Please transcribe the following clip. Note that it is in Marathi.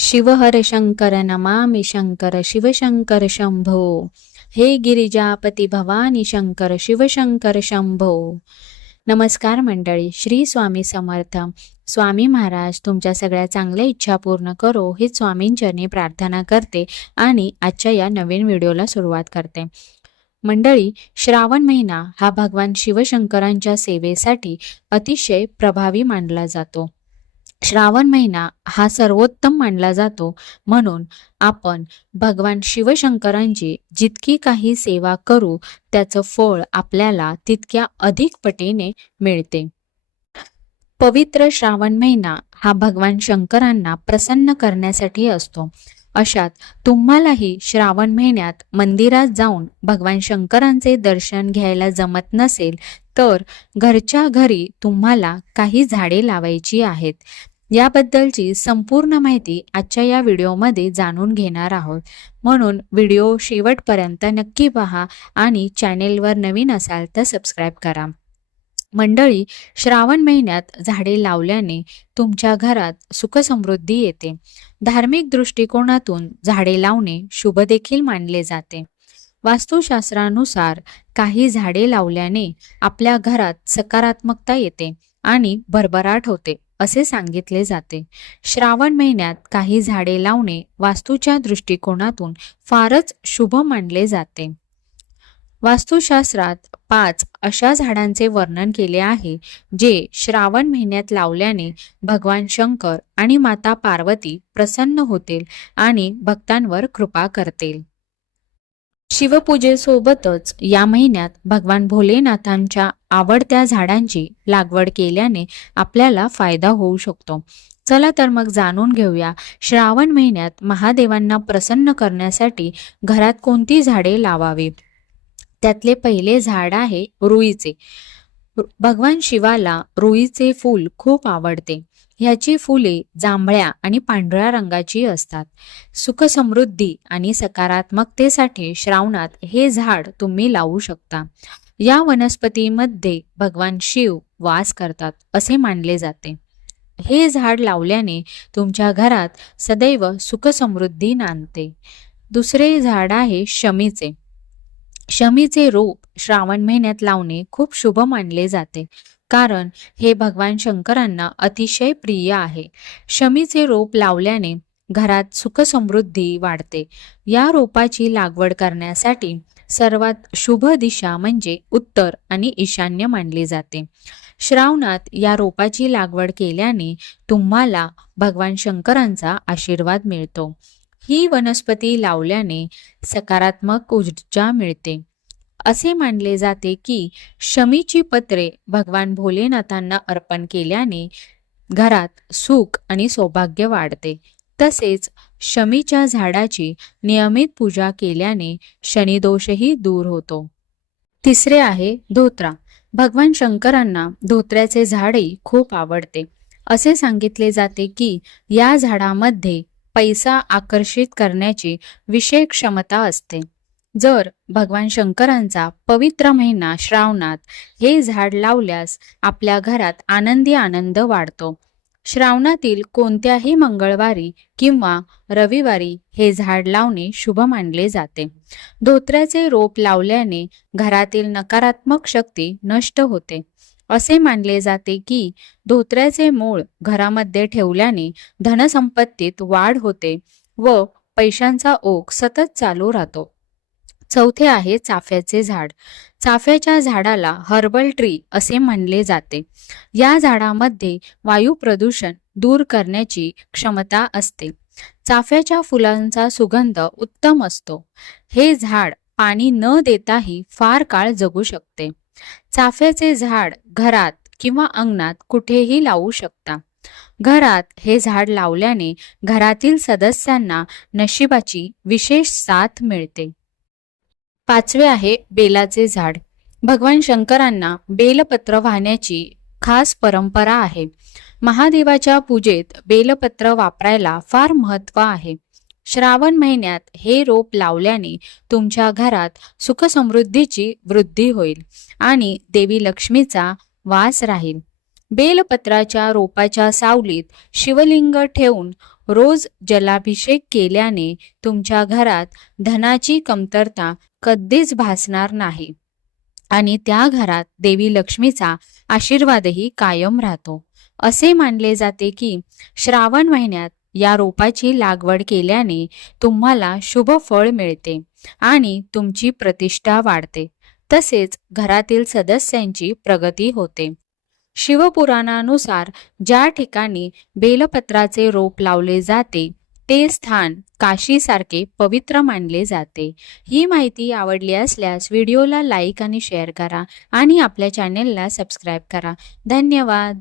शिवहर शंकर नमामि शंकर शिवशंकर शंभो। हे गिरिजापती भवानी शंकर शिवशंकर शंभो। नमस्कार मंडळी, श्री स्वामी समर्थ। स्वामी महाराज तुमच्या सगळ्या चांगल्या इच्छा पूर्ण करो ही स्वामींचरणी प्रार्थना करते आणि आजच्या या नवीन व्हिडिओला सुरुवात करते। मंडळी, श्रावण महिना हा भगवान शिवशंकरांच्या सेवेसाठी अतिशय प्रभावी मानला जातो। श्रावण महिना हा सर्वोत्तम मानला जातो, म्हणून आपण भगवान शिवशंकरांची जितकी काही सेवा करू त्याचं फळ आपल्याला तितक्या अधिक पटीने मिळते। पवित्र श्रावण महिना हा भगवान शंकरांना प्रसन्न करण्यासाठी असतो। अशात तुम्हालाही श्रावण महिन्यात मंदिरात जाऊन भगवान शंकरांचे दर्शन घ्यायला जमत नसेल तर घरच्या घरी तुम्हाला काही झाडे लावायची आहेत। याबद्दलची संपूर्ण माहिती आजच्या या व्हिडिओमध्ये जाणून घेणार आहोत, म्हणून व्हिडिओ शेवटपर्यंत नक्की पहा आणि चॅनेलवर नवीन असाल तर सबस्क्राईब करा। मंडळी, श्रावण महिन्यात झाडे लावल्याने तुमच्या घरात सुखसमृद्धी येते। धार्मिक दृष्टिकोनातून झाडे लावणे शुभ देखील मानले जाते। वास्तुशास्त्रानुसार काही झाडे लावल्याने आपल्या घरात सकारात्मकता येते आणि भरभराट होते असे सांगितले जाते। श्रावण महिन्यात काही झाडे लावणे वास्तूच्या दृष्टिकोनातून फारच शुभ मानले जाते। वास्तुशास्त्रात 5 अशा झाडांचे वर्णन केले आहे जे श्रावण महिन्यात लावल्याने भगवान शंकर आणि माता पार्वती प्रसन्न होतील आणि भक्तांवर कृपा करतील। शिवपूजेसोबतच या महिन्यात भगवान भोलेनाथांच्या आवडत्या झाडांची लागवड केल्याने आपल्याला फायदा होऊ शकतो। चला तर मग जाणून घेऊया, श्रावण महिन्यात महादेवांना प्रसन्न करण्यासाठी घरात कोणती झाडे लावावी। त्यातले पहिले झाड आहे रुईचे। भगवान शिवाला रुईचे फूल खूप आवडते। ह्याची फुले जांभळ्या आणि पांढऱ्या रंगाची असतात। सुख समृद्धी आणि सकारात्मकतेसाठी श्रावणात हे झाड तुम्ही लावू शकता। या वनस्पतीमध्ये भगवान शिव वास करतात असे मानले जाते। हे झाड लावल्याने तुमच्या घरात सदैव सुख समृद्धी नांदते। दुसरे झाड आहे शमीचे। शमीचे रोप श्रावण महिन्यात लावणे खूप शुभ मानले जाते, कारण हे भगवान शंकरांना अतिशय प्रिय आहे। शमीचे रोप लावल्याने घरात सुख समृद्धी वाढते। या रोपाची लागवड करण्यासाठी सर्वात शुभ दिशा म्हणजे उत्तर आणि ईशान्य मानली जाते। श्रावणात या रोपाची लागवड केल्याने तुम्हाला भगवान शंकरांचा आशीर्वाद मिळतो। ही वनस्पती लावल्याने सकारात्मक ऊर्जा मिळते। असे मानले जाते की शमीची पत्रे भगवान भोलेनाथांना अर्पण केल्याने घरात सुख आणि सौभाग्य वाढते। तसेच शमीच्या झाडाची नियमित पूजा केल्याने शनिदोषही दूर होतो। तिसरे आहे धोत्रा। भगवान शंकरांना धोत्र्याचे झाडही खूप आवडते। असे सांगितले जाते की या झाडामध्ये पैसा आकर्षित करण्याची विशेष क्षमता असते। जर भगवान शंकरांचा पवित्र महिना श्रावणात हे झाड लावल्यास आपल्या घरात आनंदी आनंद वाढतो। श्रावणातील कोणत्याही मंगळवारी किंवा रविवारी हे झाड लावणे शुभ मानले जाते। धोत्र्याचे रोप लावल्याने घरातील नकारात्मक शक्ती नष्ट होते। असे मानले जाते की धोत्र्याचे मूळ घरामध्ये ठेवल्याने धनसंपत्तीत वाढ होते व पैशांचा ओघ सतत चालू राहतो। चौथे आहे चाफ्याचे झाड। चाफ्याच्या झाडाला हर्बल ट्री असे म्हणले जाते। या झाडामध्ये वायू प्रदूषण दूर करण्याची क्षमता असते। चाफ्याच्या फुलांचा सुगंध उत्तम असतो। हे झाड पाणी न देताही फार काळ जगू शकते। चाफ्याचे झाड घरात किंवा अंगणात कुठेही लावू शकता। घरात हे झाड लावल्याने घरातील सदस्यांना नशिबाची विशेष साथ मिळते। पाचवे आहे बेलाचे झाड। भगवान शंकरांना बेलपत्र वाहण्याची खास परंपरा आहे। महादेवाच्या पूजेत बेलपत्र वापरायला फार महत्त्व आहे। श्रावण महिन्यात हे रोप लावल्याने तुमच्या घरात सुख समृद्धीची वृद्धी होईल आणि देवी लक्ष्मीचा वास राहील। बेलपत्राच्या रोपाच्या सावलीत शिवलिंग ठेवून रोज जलाभिषेक केल्याने तुमच्या घरात धनाची कमतरता कधीच भासणार नाही आणि त्या घरात देवी लक्ष्मीचा आशीर्वादही कायम राहतो. असे मानले जाते की श्रावण महिन्यात या रोपाची लागवड केल्याने तुम्हाला शुभ फळ मिळते आणि तुमची प्रतिष्ठा वाढते. तसेच घरातील सदस्यांची प्रगती होते. शिवपुराणानुसार ज्या ठिकाणी बेलपत्राचे रोप लावले जाते ते स्थान काशीसारखे पवित्र मानले जाते. ही माहिती आवडली असल्यास व्हिडिओला लाईक आणि शेअर करा आणि आपल्या चॅनेलला सबस्क्राईब करा. धन्यवाद.